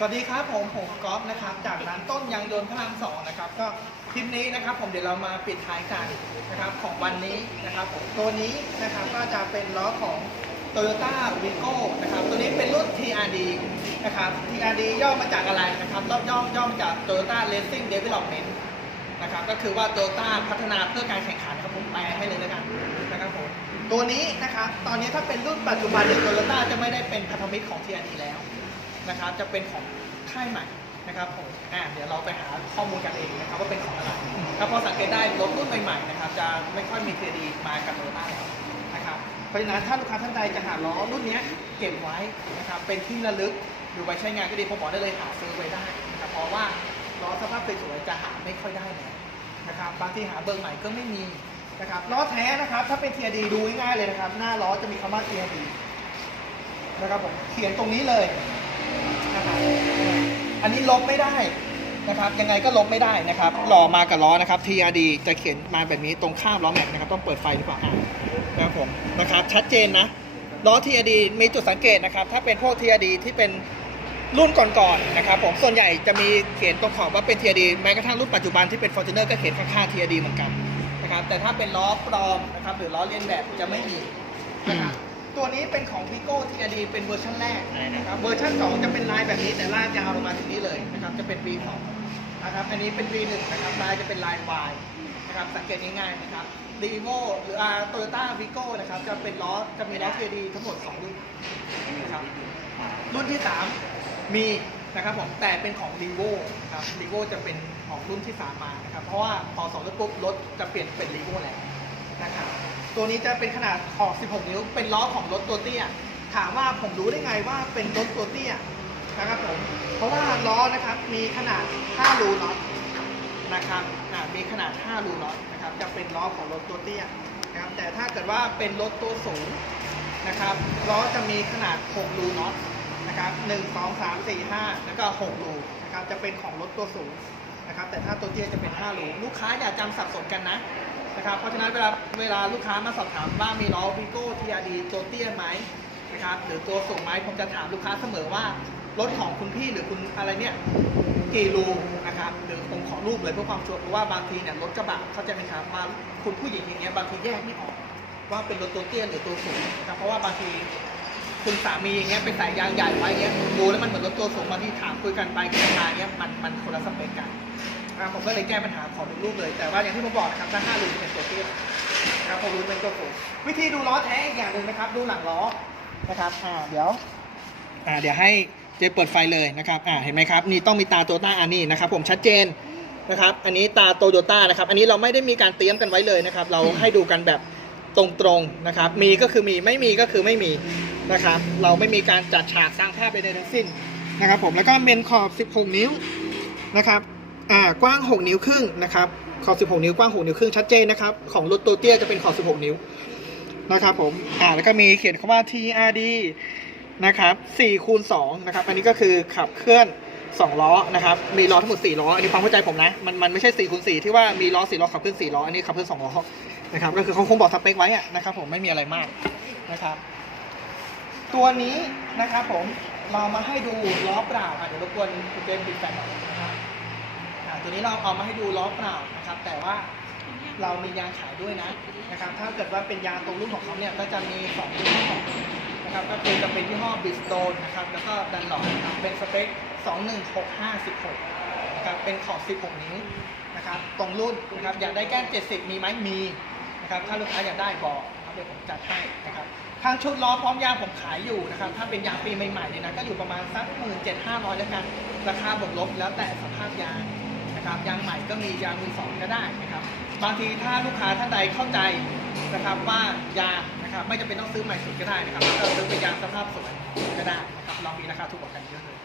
สวัสดีครับผมผมก๊อฟนะครับจากร้านต้นยางยนต์พระรามสองนะครับก็คลิปนี้นะครับผมเดี๋ยวเรามาปิดท้ายกันนะครับของวันนี้นะครับผมตัวนี้นะครับก็จะเป็นล้อของ Toyota Vigo นะครับตัวนี้เป็นรุ่น TRD นะครับ TRD ย่อมาจากอะไรนะครับย่อย่อย่อมาจาก Toyota Racing Development นะครับก็คือว่า Toyota พัฒนาเพื่อการแข่งขันครับผมแปลให้เลยแล้วกันนะครับผมตัวนี้นะครับตอนนี้ถ้าเป็นรุ่นปัจจุบันเนี่ยโตโยต้าจะไม่ได้เป็นพันธมิตรของ TRD แล้ว นะครับจะเป็นของค่ายใหม่นะครับผมอ่าเดี๋ยวเราไปหาข้อมูลกันเองนะครับว่าเป็นของอะไรครับพอสังเกตได้รถรุ่นใหม่ๆนะครับจะไม่ค่อยมี TRD มากับโตโยต้าแล้วนะครับเพราะฉะนั้นถ้าลูกค้าท่านใดจะหาล้อรุ่นนี้เก็บไว้นะครับเป็นที่ระลึกอยู่ไว้ใช้งานก็ดีผมบอกได้เลยหาซื้อไว้ได้นะครับเพราะว่าล้อสภาพสวยๆจะหาไม่ค่อยได้แล้วนะครับบางที่หาเบอร์ใหม่ก็ไม่มีนะครับล้อแท้นะครับถ้าเป็น TRD ดูง่ายๆเลยนะครับ หน้าล้อจะมีคำว่า TRD นะครับผมเขียนตรงนี้เลย ลบไม่ได้นะครับยังไงก็ลบไม่ได้นะครับหล่อมากับล้อนะครับ TRD จะเขียนมาแบบนี้ตรงข้ามล้อแม็กนะครับต้องเปิดไฟดีกว่าอ่านนะครับผมนะครับชัดเจนนะล้อ TRD มีจุดสังเกตนะครับ ถ้าเป็นพวก TRD ที่เป็นรุ่นก่อนๆนะครับผมส่วนใหญ่จะมีเขียนตรงขอบว่าเป็น TRD แม้กระทั่งรุ่นปัจจุบันที่เป็น Fortuner ก็เขียนข้างๆ TRD เหมือนกันนะครับแต่ถ้าเป็นล้อปลอมนะครับหรือล้อเลียนแบบจะไม่มีนะครับ ตัวนี้เป็นของ Vigo TRD เป็นเวอร์ชันแรกนะครับเวอร์ชัน2 จะเป็นลายแบบนี้แต่ลากยาวลงมาถึงนี้เลยนะครับจะเป็น V2 นะครับอันนี้เป็น V1 นะครับลายจะเป็นลาย Y นะครับสังเกตง่ายๆนะครับ Revo หรืออ่า Toyota Vigo นะครับจะเป็นล้อจะมีล้อ TRD ทั้งหมด 2 รุ่นนะครับรุ่นที่ 3 มีนะครับผมแต่เป็นของ r ีโวครับ r ีโวจะเป็นของรุ่นที่ 3 มานะครับเพราะว่าพอสองรุ่นปุ๊บรถจะเปลี่ยนเป็น r ีโวแล้วนะครับ ตัวนี้จะเป็นขนาดขอบ 16 นิ้ว เป็นล้อของรถตัวเตี้ย ถามว่าผมรู้ได้ไงว่าเป็นรถตัวเตี้ยนะครับผม เพราะว่าล้อนะครับมีขนาด 5 รูน็อตนะครับมีขนาด 5 รูน็อตนะครับ จะเป็นล้อของรถตัวเตี้ยนะครับ แต่ถ้าเกิดว่าเป็นรถตัวสูงนะครับ ล้อจะมีขนาด 6 รูน็อตนะครับ 1 2 3 4 5 แล้วก็ 6 รูนะครับ จะเป็นของรถตัวสูงนะครับ แต่ถ้าตัวเตี้ยจะเป็น 5 รู ลูกค้าอย่าจำสับสนกันนะ นะครับเพราะฉะนั้นเวลาเวลาลูกค้ามาสอบถามว่ามีล้อวิโก้ทีอาดีตัวเตี้ยไหมนะครับหรือตัวสูงไหมผมจะถามลูกค้าเสมอว่ารถของคุณพี่หรือคุณอะไรเนี่ยกี่รูนะครับหรือผมขอรูปเลยเพื่อความชัวร์เพราะว่าบางทีเนี่ยรถกระบะเข้าใจไหมครับมาคุณผู้หญิงอย่างเงี้ยบางทีแยกไม่ออก ว่าเป็นรถตัวเตี้ยหรือตัวสูงนะครับเพราะว่าบางทีคุณสามีอย่างเงี้ยไปใส่ยางใหญ่ไว้เงี้ยดูแล้วมันเหมือนรถตัวสูงบางทีถามคุยกันไปกันมาเงี้ยมันมันคนละสเปคกัน อ่าผมก็เลยแก้ปัญหาขอดูรูปเลย แต่ว่าอย่างที่ผมบอกนะครับถ้าห้ารูจะเป็นตัวเตี้ยนะครับผมรู้เป็นตัวสูวิธีดูล้อแท้อีกอย่างหนึ่งนะครับ ดูหลังล้อนะครับอ่าเดี๋ยวอ่าเดี๋ยวให้เจเปิดไฟเลยนะครับอ่าเห็นไหมครับนี่ต้องมีตาโตต้าอันนี้นะครับผมชัดเจนนะครับอันนี้ตาโตโยต้านะครับอันนี้เราไม่ได้มีการเตรียมกันไว้เลยนะครับ เราให้ดูกันแบบตรงๆนะครับ มีก็คือมีไม่มีก็คือไม่มีนะครับ เราไม่มีการจัดฉากสร้างภาพใดๆทั้งสิ้นนะครับ ผมแล้วก็เมนขอบ 16 นิ้วนะครับ อ่ากว้าง 6 นิ้วครึ่งนะครับขอบ 16 นิ้วกว้าง 6 นิ้วครึ่งชัดเจนนะครับของรถตัวเตี้ยจะเป็นขอบ 16 นิ้วนะครับผมอ่าแล้วก็มีเขียนคำว่า TRD นะครับ4คูณ2นะครับอันนี้ก็คือขับเคลื่อน 2 ล้อนะครับมีล้อทั้งหมด 4 ล้ออันนี้ความเข้าใจผมนะมันมันไม่ใช่4คูณ4ที่ว่ามีล้อ 4 ล้อขับเคลื่อน 4 ล้ออันนี้ขับเคลื่อน2ล้อนะครับก็คือเขาคงบอกสเปคไว้อะนะครับผมไม่มีอะไรมากนะครับตัวนี้นะครับผมเรามาให้ดูล้อเปล่าอะเดี๋ยวรบกวนคุณเจมส์ปิดแฟลชหน่อย ตัวนี้เราเอามาให้ดูล้อเปล่านะครับ แต่ว่าเรามียางขายด้วยนะนะครับ ถ้าเกิดว่าเป็นยางตรงรุ่นของเขาเนี่ยก็จะมีสองยี่ห้อนะครับ ก็คือจะเป็นยี่ห้อบิสโตนนะครับ แล้วก็ดันหลอนะครับ เป็นสเปค 21656นะครับ เป็นขอบ16 นิ้วนะครับ ตรงรุ่นนะครับ อยากได้แก้ม 70 มีไหมมีนะครับ ถ้าลูกค้าอยากได้บอกนะครับ เดี๋ยวผมจัดให้นะครับ ทางชุดล้อพร้อมยางผมขายอยู่นะครับ ถ้าเป็นยางปีใหม่ๆเนี่ยนะ ก็อยู่ประมาณสักหมื่นเจ็ดห้าร้อยแล้วกัน ราคาบวกลบแล้วแต่สภาพยาง นะครับยางใหม่ก็มียางมือสองก็ได้นะครับ บางทีถ้าลูกค้าท่านใดเข้าใจนะครับว่ายางนะครับไม่จำเป็นต้องซื้อใหม่สุดก็ได้นะครับถ้าเราซื้อเป็นยางสภาพสวยก็ได้นะครับเรามีราคาถูกกว่ากันเยอะเลย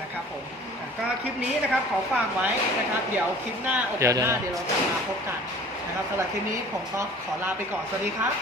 นะครับผมอะก็คลิปนี้นะครับขอฝากไว้นะครับ เดี๋ยวคลิปหน้าโอกาสหน้าเดี๋เดี๋ยยววเราจะมาพบกันนะครับสำหรับคลิปนี้ผมก็ขอลาไปก่อนสวัสดีครับ